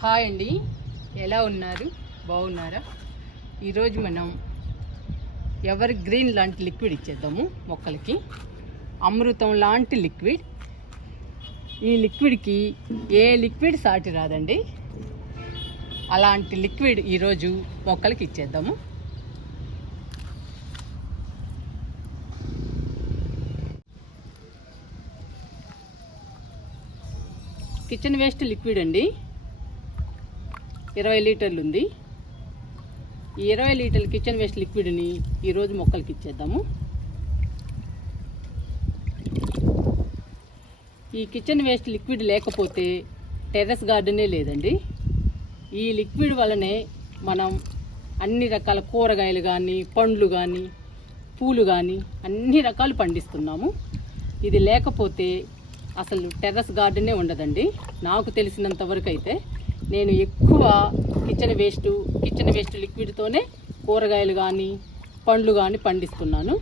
Hi అండి, ఎలా ఉన్నారు? బాగున్నారా? ఈరోజు మనం ఎవర్ గ్రీన్ లాంటి లిక్విడ్ ఇచ్చేద్దాము మొక్కలకి. అమృతం లాంటి లిక్విడ్. ఈ లిక్విడ్కి ఏ లిక్విడ్ సాటి రాదండి. అలాంటి లిక్విడ్ ఈరోజు మొక్కలకి ఇచ్చేద్దాము. కిచెన్ వేస్ట్ లిక్విడ్ అండి, 20 లీటర్లు ఉంది. ఈ 20 లీటర్ల కిచెన్ వేస్ట్ లిక్విడ్ని ఈరోజు మొక్కలకి ఇచ్చేద్దాము. ఈ కిచెన్ వేస్ట్ లిక్విడ్ లేకపోతే టెర్రస్ గార్డెనే లేదండి. ఈ లిక్విడ్ వల్లనే మనం అన్ని రకాల కూరగాయలు కానీ, పండ్లు కానీ, పూలు కానీ అన్ని రకాలు పండిస్తున్నాము. ఇది లేకపోతే అసలు టెర్రస్ గార్డెనే ఉండదండి. నాకు తెలిసినంత వరకు అయితే నేను ఎక్కువ కిచెన్ వేస్ట్ లిక్విడ్తోనే కూరగాయలు కానీ, పండ్లు కానీ పండిస్తున్నాను.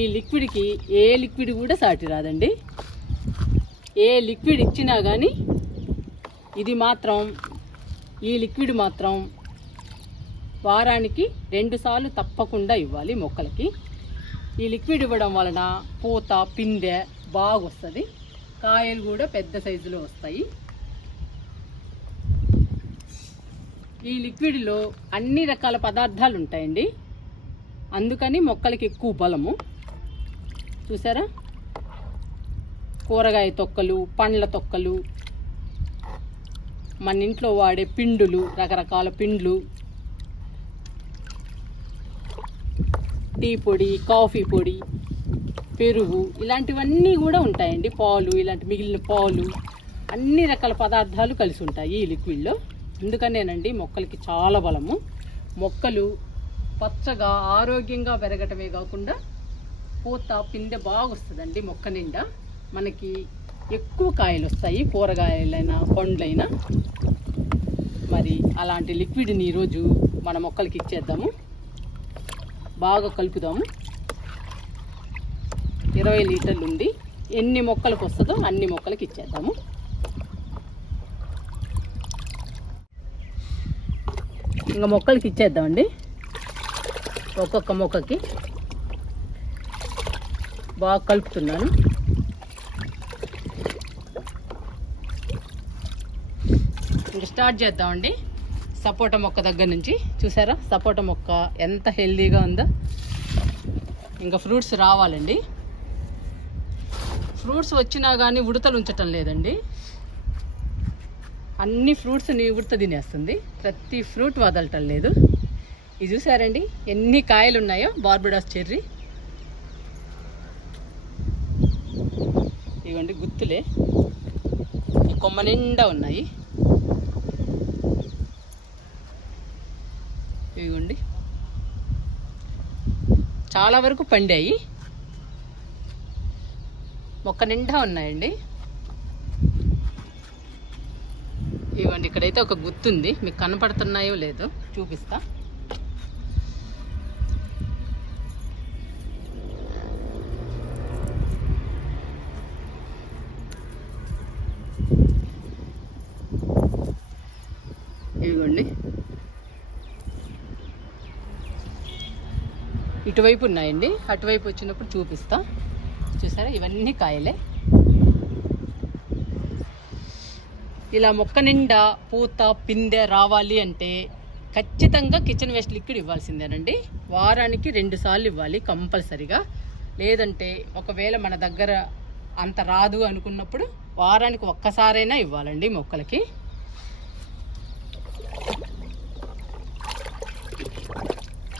ఈ లిక్విడ్కి ఏ లిక్విడ్ కూడా సాటి రాదండి. ఏ లిక్విడ్ ఇచ్చినా కానీ ఈ లిక్విడ్ మాత్రం వారానికి 2 సార్లు తప్పకుండా ఇవ్వాలి మొక్కలకి. ఈ లిక్విడ్ ఇవ్వడం వలన పూత, పిందె బాగా వస్తుంది, కాయలు కూడా పెద్ద సైజులో వస్తాయి. ఈ లిక్విడ్లో అన్ని రకాల పదార్థాలు ఉంటాయండి, అందుకని మొక్కలకి ఎక్కువ బలము. చూసారా, కూరగాయ తొక్కలు, పండ్ల తొక్కలు, మన ఇంట్లో వాడే పిండులు, రకరకాల పిండ్లు, టీ పొడి, కాఫీ పొడి, పెరుగు, ఇలాంటివన్నీ కూడా ఉంటాయండి. పాలు, ఇలాంటి మిగిలిన పాలు, అన్ని రకాల పదార్థాలు కలిసి ఉంటాయి ఈ లిక్విడ్లో. అందుకనేనండి మొక్కలకి చాలా బలము. మొక్కలు పచ్చగా ఆరోగ్యంగా పెరగటమే కాకుండా పూత, పిందె బాగా వస్తుందండి. మొక్క నిండా మనకి ఎక్కువ కాయలు వస్తాయి, కూరగాయలైనా పండ్లైనా. మరి అలాంటి లిక్విడ్ని ఈరోజు మన మొక్కలకి ఇచ్చేద్దాము. బాగా కలుపుదాము. 20 లీటర్లు ఉంది. ఎన్ని మొక్కలకు వస్తుందో అన్ని మొక్కలకి ఇచ్చేద్దాము. ఇంకా మొక్కలకి ఇచ్చేద్దామండి. ఒక్కొక్క మొక్కకి బాగా కలుపుతున్నాను. ఇంకా స్టార్ట్ చేద్దామండి. సపోటా మొక్క దగ్గర నుంచి. చూసారా సపోటా మొక్క ఎంత హెల్దీగా ఉందో. ఇంకా ఫ్రూట్స్ రావాలండి. ఫ్రూట్స్ వచ్చినా కానీ ఉడతలు ఉంచటం లేదండి. అన్ని ఫ్రూట్స్ని ఉడత తినేస్తుంది, ప్రతి ఫ్రూట్ వదలటం లేదు. ఇది చూసారండి ఎన్ని కాయలు ఉన్నాయో, బార్బడాస్ చెర్రీ. ఇవ్వండి గుత్తులే, ఈ కొమ్మ నిండా ఉన్నాయి. ఇవ్వండి చాలా వరకు పండాయి, మొక్క నిండా ఉన్నాయండి. ఇవ్వండి ఇక్కడైతే ఒక గుత్తుంది, మీకు కనపడుతున్నాయో లేదో చూపిస్తా. ఇవ్వండి ఇటువైపు ఉన్నాయండి, అటువైపు వచ్చినప్పుడు చూపిస్తా. చూసారా ఇవన్నీ కాయలే. ఇలా మొక్క నిండా పూత, పిందె రావాలి అంటే ఖచ్చితంగా కిచెన్ వేస్ట్ లిక్విడ్ ఇవ్వాల్సిందేనండి. వారానికి 2 సార్లు ఇవ్వాలి కంపల్సరిగా. లేదంటే ఒకవేళ మన దగ్గర అంత రాదు అనుకున్నప్పుడు వారానికి ఒక్కసారైనా ఇవ్వాలండి మొక్కలకి.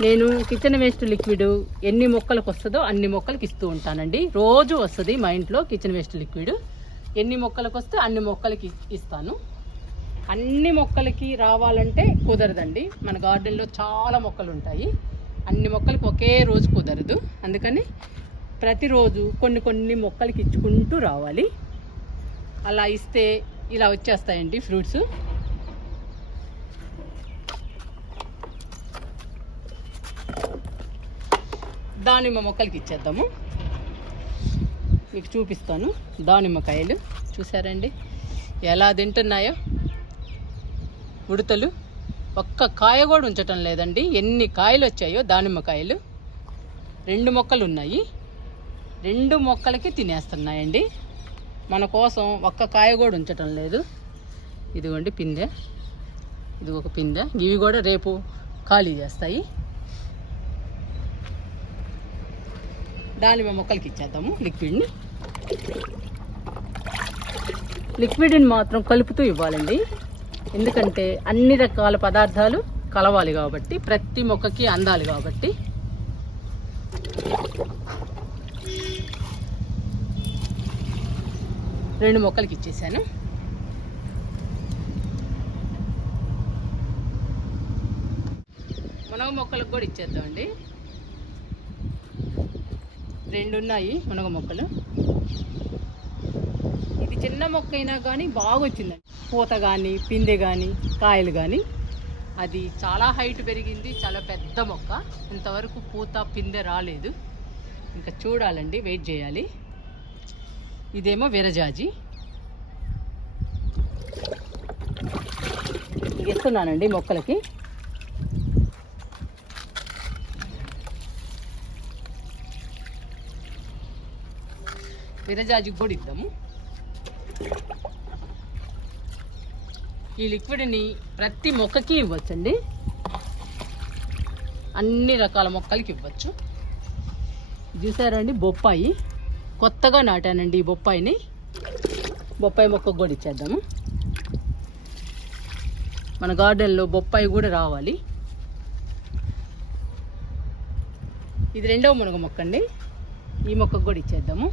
నేను కిచెన్ వేస్ట్ లిక్విడ్ ఎన్ని మొక్కలకు వస్తుందో అన్ని మొక్కలకి ఇస్తూ ఉంటానండి. రోజు వస్తుంది మా ఇంట్లో కిచెన్ వేస్ట్ లిక్విడ్. ఎన్ని మొక్కలకు వస్తే అన్ని మొక్కలకి ఇస్తాను. అన్ని మొక్కలకి రావాలంటే కుదరదండి. మన గార్డెన్లో చాలా మొక్కలు ఉంటాయి, అన్ని మొక్కలకి ఒకే రోజు కుదరదు. అందుకని ప్రతిరోజు కొన్ని మొక్కలకి ఇచ్చుకుంటూ రావాలి. అలా ఇస్తే ఇలా వచ్చేస్తాయండి ఫ్రూట్స్. దానిమ్మ మొక్కలకి ఇచ్చేద్దాము. మీకు చూపిస్తాను. దానిమ్మకాయలు చూసారండి ఎలా తింటున్నాయో ఉడతలు. ఒక్క కాయ కూడా ఉంచటం లేదండి. ఎన్ని కాయలు వచ్చాయో దానిమ్మకాయలు. 2 మొక్కలు ఉన్నాయి, 2 మొక్కలకి తినేస్తున్నాయండి. మన కోసం ఒక్క కాయ కూడా ఉంచటం లేదు. ఇదిగోండి పిందె, ఇది ఒక పిందె. ఇవి కూడా రేపు ఖాళీ చేస్తాయి. దానిమ్మ మొక్కలకి ఇచ్చేద్దాము లిక్విడ్ని. లిక్విడ్ని మాత్రం కలుపుతూ ఇవ్వాలండి, ఎందుకంటే అన్ని రకాల పదార్థాలు కలవాలి కాబట్టి, ప్రతి మొక్కకి అందాలి కాబట్టి. రెండు మొక్కలకి ఇచ్చేసాను. మునగ మొక్కలకు కూడా ఇచ్చేద్దామండి. 2 ఉన్నాయి మునగ మొక్కలు. ఇది చిన్న మొక్క అయినా కానీ బాగా వచ్చిందండి, పూత కానీ పిందె కానీ కాయలు కానీ. అది చాలా హైట్ పెరిగింది, చాలా పెద్ద మొక్క. ఇంతవరకు పూత పిందె రాలేదు, ఇంకా చూడాలండి, వెయిట్ చేయాలి. ఇదేమో విరజాజి ఇస్తున్నానండి మొక్కలకి. విరజాజికి కూడా ఇద్దాము. ఈ లిక్విడ్ని ప్రతి మొక్కకి ఇవ్వచ్చండి, అన్ని రకాల మొక్కలకి ఇవ్వచ్చు. చూసారండి బొప్పాయి, కొత్తగా నాటానండి ఈ బొప్పాయిని. బొప్పాయి మొక్కకు కూడా ఇచ్చేద్దాము. మన గార్డెన్లో బొప్పాయి కూడా రావాలి. ఇది 2వ మునగ మొక్క అండి, ఈ మొక్కకు కూడా ఇచ్చేద్దాము.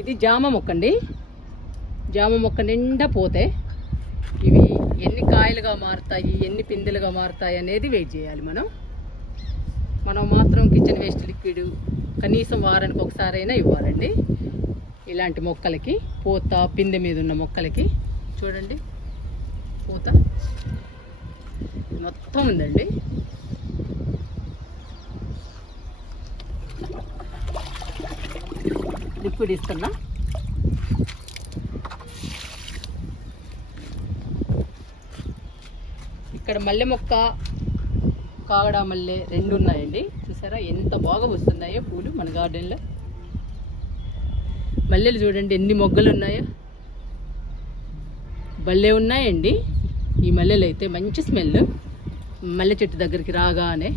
ఇది జామ మొక్క అండి. జామ మొక్క నిండా పోతే ఇవి ఎన్ని కాయలుగా మారుతాయి, ఎన్ని పిందెలుగా మారుతాయి అనేది వెయిట్ చేయాలి. మనం మాత్రం కిచెన్ వేస్ట్ లిక్విడ్ కనీసం వారానికి ఒకసారైనా ఇవ్వాలండి ఇలాంటి మొక్కలకి. పూత పిందె మీద ఉన్న మొక్కలకి చూడండి, పూత మొత్తం ఉందండి. లిక్విడ్ ఇస్తున్నా. ఇక్కడ మల్లె మొక్క, కాగడా మల్లె 2 ఉన్నాయండి. చూసారా ఎంత బాగా వస్తున్నాయో పూలు మన గార్డెన్లో. మల్లెలు చూడండి ఎన్ని మొగ్గలు ఉన్నాయో, భలే ఉన్నాయండి ఈ మల్లెలు అయితే. మంచి స్మెల్ మల్లె చెట్టు దగ్గరికి రాగానే.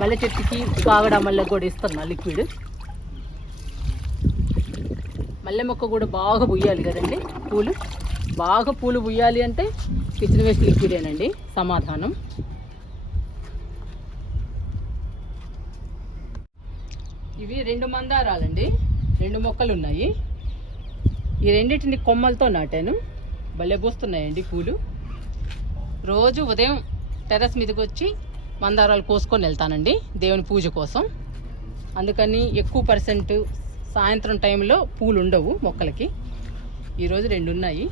మల్లె చెట్టుకి కాగడా మల్లె కూడా ఇస్తున్నా లిక్విడ్. మల్లె మొక్క కూడా బాగా పుయ్యాలి కదండి పూలు. బాగా పూలు పుయ్యాలి అంటే కిచెన్ వేస్ట్ లిక్విడేనండి సమాధానం. ఇవి 2 మందారాలండి, 2 మొక్కలు ఉన్నాయి. ఈ రెండింటిని కొమ్మలతో నాటాను, భలే పూస్తున్నాయండి పూలు. రోజు ఉదయం టెర్రస్ మీదకి వచ్చి మందారాలు కోసుకొని వెళ్తానండి దేవుని పూజ కోసం. అందుకని ఎక్కువ % సాయంత్రం టైంలో పూలు ఉండవు మొక్కలకి. ఈరోజు 2 ఉన్నాయి.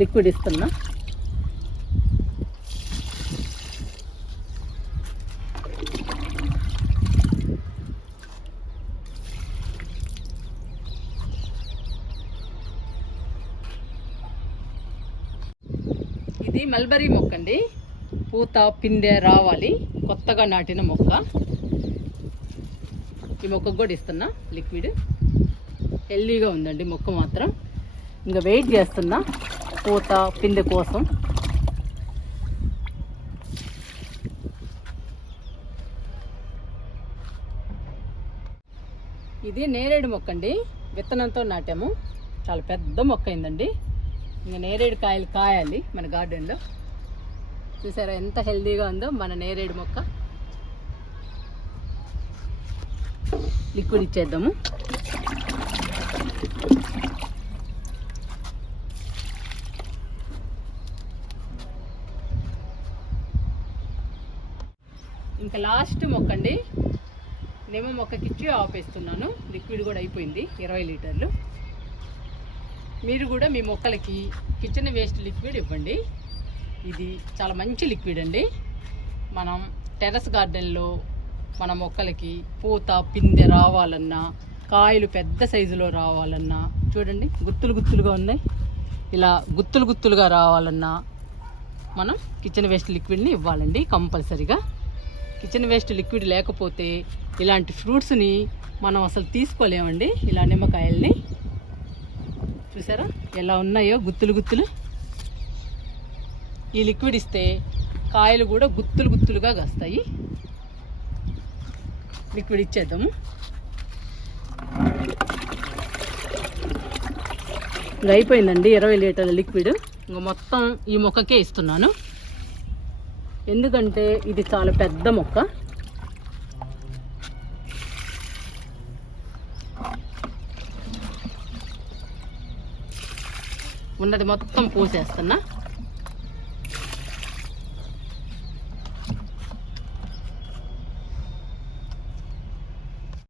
లిక్విడ్ ఇస్తున్నా. ఇది మల్బరీ మొక్క అండి, పూత పిందె రావాలి, కొత్తగా నాటిన మొక్క. ఈ మొక్కకు కూడా ఇస్తున్నా లిక్విడ్. హెల్దీగా ఉందండి మొక్క మాత్రం. ఇంకా వెయిట్ చేస్తున్నా పూత పిందె కోసం. ఇది నేరేడు మొక్క అండి, విత్తనంతో నాటాము. చాలా పెద్ద మొక్క అయిందండి. ఇంకా నేరేడు కాయలు కాయాలి మన గార్డెన్లో. చూసారా ఎంత హెల్దీగా ఉందో మన నేరేడు మొక్క. లిక్విడ్ ఇచ్చేద్దాము. ఇంకా లాస్ట్ మొక్క అండి, నిమ్మ మొక్కకి ఇచ్చి ఆపేస్తున్నాను. లిక్విడ్ కూడా అయిపోయింది, 20 లీటర్లు. మీరు కూడా మీ మొక్కలకి కిచెన్ వేస్ట్ లిక్విడ్ ఇవ్వండి. ఇది చాలా మంచి లిక్విడ్ అండి. మనం టెర్రస్ గార్డెన్లో మన మొక్కలకి పూత పిందె రావాలన్నా, కాయలు పెద్ద సైజులో రావాలన్నా, చూడండి గుత్తులుగా ఉన్నాయి, ఇలా గుత్తులుగా రావాలన్నా మనం కిచెన్ వేస్ట్ లిక్విడ్ని ఇవ్వాలండి కంపల్సరీగా. కిచెన్ వేస్ట్ లిక్విడ్ లేకపోతే ఇలాంటి ఫ్రూట్స్ని మనం అసలు తీసుకోలేమండి. ఇలా నిమ్మకాయల్ని చూసారా ఎలా ఉన్నాయో గుత్తులు. ఈ లిక్విడ్ ఇస్తే కాయలు కూడా గుత్తులుగా కాస్తాయి. లిక్విడ్ ఇచ్చేద్దాము. ఇంకా అయిపోయిందండి 20 లీటర్ల లిక్విడ్. ఇంకా మొత్తం ఈ మొక్కకే ఇస్తున్నాను, ఎందుకంటే ఇది చాలా పెద్ద మొక్క. ఉన్నది మొత్తం పోసేస్తున్నా.